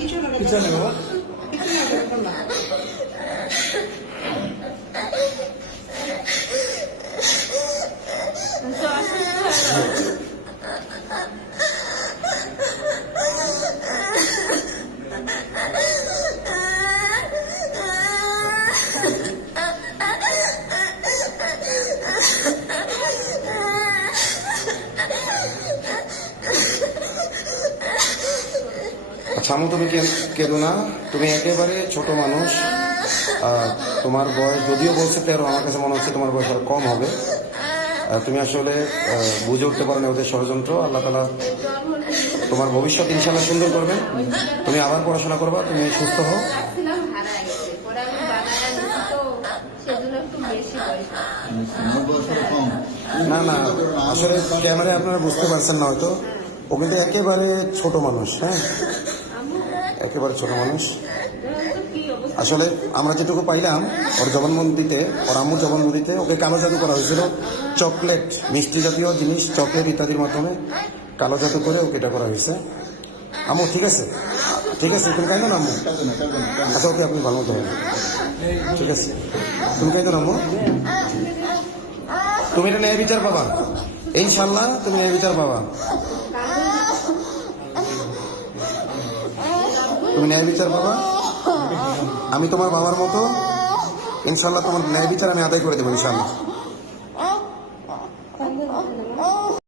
কিছু না বাবা। আচ্ছা আমু, তুমি কেঁদো না, তুমি একেবারে ছোট মানুষ। তোমার বয়স যদিও বলছে 13, আমার কাছে মনে হচ্ছে তোমার বয়স আর কম হবে। তুমি আসলে বুঝে উঠতে পারো না ওদের ষড়যন্ত্র। আল্লাহ তাআলা তোমার ভবিষ্যৎ ইনশাআল্লাহ সুন্দর করবেন। তুমি আবার পড়াশোনা করবা, তুমি সুস্থ হও। না না, আসলে ক্যামেরায় আপনারা বুঝতে পারছেন না হয়তো, ও কিন্তু একেবারে ছোট মানুষ। হ্যাঁ, একেবারে ছোট মানুষ। আসলে আমরা যেটুকু পাইলাম ওর জবানবন্দিতে, ওর আম্মুর জবানবন্দিতে ওকে কালো জাদু করা হয়েছিল। চকলেট, মিষ্টি জাতীয় জিনিস, চকলেট ইত্যাদির মাধ্যমে কালো জাদু করে ওকে এটা করা হয়েছে। আম্মু ঠিক আছে, ঠিক আছে, তুমি কাইতো না আম্মু? আচ্ছা ওকে, আপনি ভালো মতো হবে, ঠিক আছে, তুমি কাইতো না আম্মু? তুমি এটা ন্যায় বিচার পাবা ইনশাল্লাহ, তুমি ন্যায় বিচার পাবা, তুমি ন্যায় বিচার পাবা। আমি তোমার বাবার মতো ইনশাল্লাহ তোমার ন্যায় বিচার আমি আদায় করে দেবো ইনশাল্লাহ।